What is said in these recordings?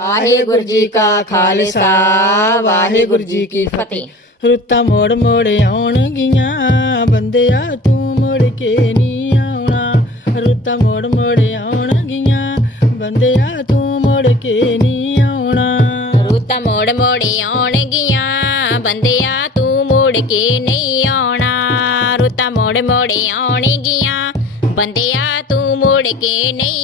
ਵਾਹਿਗੁਰੂ ਜੀ ਕਾ ਖਾਲਸਾ ਵਾਹਿਗੁਰੂ ਜੀ ਕੀ ਫਤਿਹ। ਰੁੱਤਾਂ ਮੋੜ ਮੋੜ ਆਉਣਗੀਆਂ ਬੰਦਿਆ ਤੂੰ ਮੁੜ ਕੇ ਨਹੀਂ ਆਉਣਾ। ਰੁੱਤਾਂ ਮੋੜ ਮੋੜ ਆਉਣਗੀਆਂ ਬੰਦਿਆ ਤੂੰ ਮੁੜ ਕੇ ਨਹੀਂ ਆਉਣਾ। ਰੁੱਤਾਂ ਮੋੜ ਮੋੜ ਆਉਣਗੀਆਂ ਬੰਦਿਆ ਤੂੰ ਮੁੜ ਕੇ ਨਹੀਂ ਆਉਣਾ। ਰੁੱਤਾਂ ਮੋੜ ਮੋੜ ਆਉਣਗੀਆਂ ਬੰਦਿਆ ਤੂੰ ਮੁੜ ਕੇ ਨਹੀਂ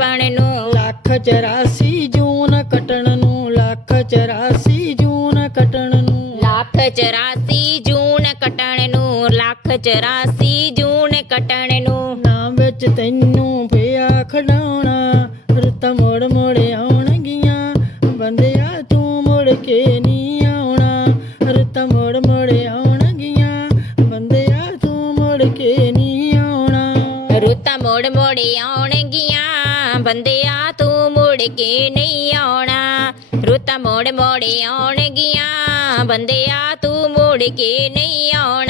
ਜਪਣ ਨੂੰ। ਲੱਖ 84 ਜੂਨ ਕੱਟਣ ਨੂੰ ਲੱਖ 84 ਜੂਨ ਕੱਟਣ ਨੂੰ। ਲੱਖ 84 ਜੂਨ ਕੱਟਣ ਨੂੰ ਲੱਖ 84 ਜੂਨ ਕੱਟਣ ਨੂੰ। ਨਾਮ ਵਿੱਚ ਤੈਨੂੰ ਪਿਆ ਖਡਾਉਣਾ ਰੁੱਤ ਮੋੜ ਮੋੜ ਆਉਣਗੀਆਂ। ਬੰਦਿਆ ਤੂੰ ਮੁੜ ਕੇ ਨਹੀਂ ਆਉਣਾ ਰੁੱਤ ਮੋੜ ਮੋੜ ਆਉਣਗੀਆਂ। ਬੰਦਿਆ ਤੂੰ ਮੁੜ ਕੇ ਨਹੀਂ ਆਉਣਾ। ਰੁੱਤਾਂ ਮੋੜ ਮੋੜ ਆਉਣਗੀਆਂ। ਬੰਦਿਆ, ਤੂੰ ਮੁੜ ਕੇ ਨਹੀਂ ਆਉਣਾ। ਰੁੱਤਾਂ ਮੋੜ ਮੋੜੇ ਆਉਣਗੀਆਂ। ਬੰਦਿਆ, ਤੂੰ ਮੁੜ ਕੇ ਨਹੀਂ ਆਉਣਾ।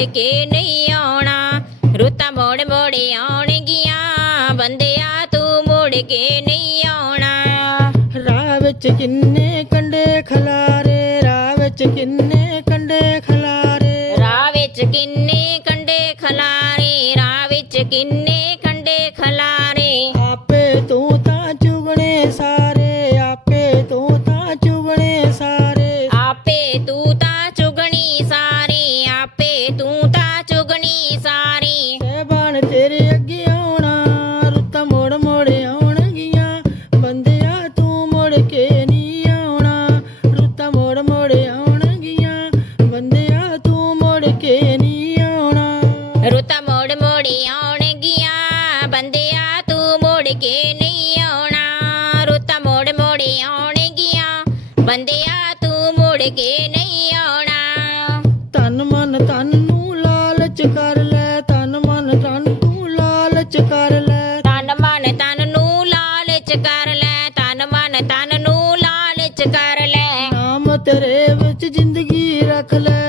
ਮੁੜ ਕੇ ਨਹੀਂ ਆਉਣਾ। ਰੁੱਤਾਂ ਮੋੜ ਮੋੜ ਆਉਣਗੀਆਂ। ਬੰਦਿਆ, ਤੂੰ ਮੁੜ ਕੇ ਨਹੀਂ ਆਉਣਾ। ਰਾਹ ਵਿੱਚ ਕਿੰਨੇ ਕੰਡੇ ਖਲਾਰੇ, ਰਾਹ ਵਿੱਚ ਕਿੰਨੇ ਬੰਦਿਆ ਤੂੰ ਮੁੜ ਕੇ ਨਹੀਂ ਆਉਣਾ। ਤਨ ਮਨ ਤਨ ਨੂੰ ਲਾਲਚ ਕਰ ਲੈ ਤਨ ਮਨ ਤਨ ਤੂੰ ਲਾਲਚ ਕਰ ਲੈ। ਤਨ ਮਨ ਤਨ ਨੂੰ ਲਾਲਚ ਕਰ ਲੈ ਤਨ ਮਨ ਤਨ ਨੂੰ ਲਾਲਚ ਕਰ ਲੈ। ਨਾਮ ਤੇਰੇ ਵਿੱਚ ਜ਼ਿੰਦਗੀ ਰੱਖ ਲੈ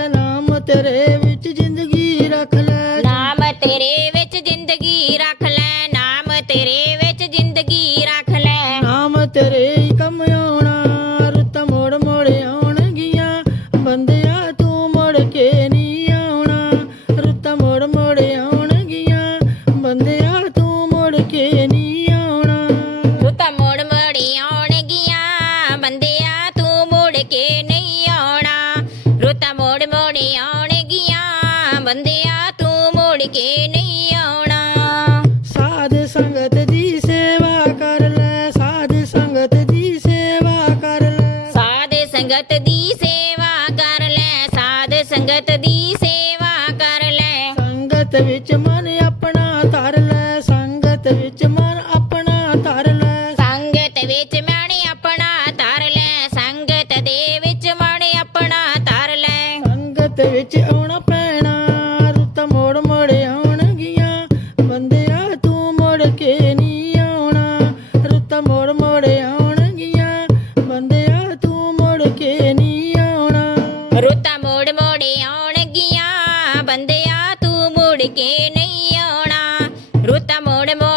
ਸੰਗਤ ਦੀ ਸੇਵਾ ਕਰ ਲੈ ਸਾਧ ਸੰਗਤ ਦੀ ਸੇਵਾ ਕਰ ਲੈ ਸੰਗਤ ਵਿੱਚ ਮਨ ਆਪਣਾ ਧਰ ਲੈ ਸੰਗਤ ਵਿੱਚ ਮਨ ਆਪਣਾ ਧਰ ਲੈ ਸੰਗਤ ਵਿੱਚ ਮਨ ਆਪਣਾ ਧਰ ਲੈ ਸੰਗਤ ਦੇ ਵਿੱਚ ਮਨ ਆਪਣਾ ਧਰ ਲੈ ਸੰਗਤ ਵਿੱਚ ਆਉਣਾ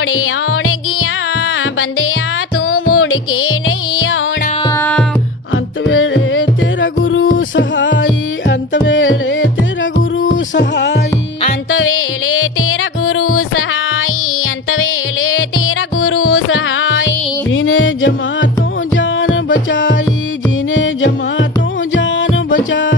ਮੋੜ ਆਉਣਗੀਆਂ ਬੰਦਿਆ ਤੂੰ ਮੁੜ ਕੇ ਨਹੀਂ ਆਉਣਾ। ਅੰਤ ਵੇਲੇ ਤੇਰਾ ਗੁਰੂ ਸਹਾਈ ਅੰਤ ਵੇਲੇ ਤੇਰਾ ਗੁਰੂ ਸਹਾਈ। ਅੰਤ ਵੇਲੇ ਤੇਰਾ ਗੁਰੂ ਸਹਾਈ ਅੰਤ ਵੇਲੇ ਤੇਰਾ ਗੁਰੂ ਸਹਾਈ। ਜਿਨੇ ਜਮਾ ਤੋਂ ਜਾਨ ਬਚਾਈ ਜਿਨੇ ਜਮਾ ਤੋਂ ਜਾਨ ਬਚਾਈ।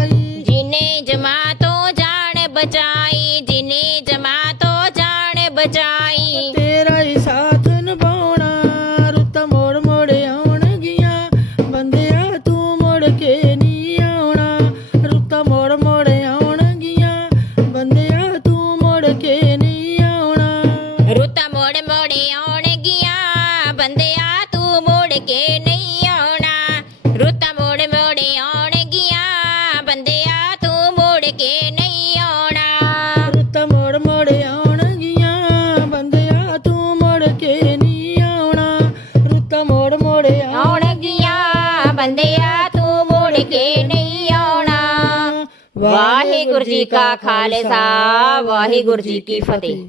ਰੁੱਤ ਮੋੜ ਮੋੜ ਆਉਣਗੀਆਂ ਬੰਦਿਆ ਤੂੰ ਮੁੜ ਕੇ ਨਹੀਂ ਆਉਣਾ। ਰੁੱਤ ਮੋੜ ਮੋੜ ਆਉਣਗੀਆਂ ਬੰਦਿਆ ਤੂੰ ਮੁੜ ਕੇ ਨਹੀਂ ਆਉਣਾ। ਰੁੱਤ ਮੋੜ ਮੋੜ ਆਉਣਗੀਆਂ ਬੰਦਿਆ ਤੂੰ ਮੁੜ ਕੇ ਨਹੀਂ ਆਉਣਾ। ਰੁੱਤ ਮੋੜ ਮੋੜ ਆਉਣ ਆਉਣਗੀਆਂ ਬੰਦਿਆ ਤੂੰ ਮੁੜ ਕੇ ਨਹੀਂ ਆਉਣਾ। ਵਾਹਿਗੁਰੂ ਜੀ ਕਾ ਖਾਲਸਾ ਵਾਹਿਗੁਰੂ ਜੀ ਕੀ ਫਤਿਹ।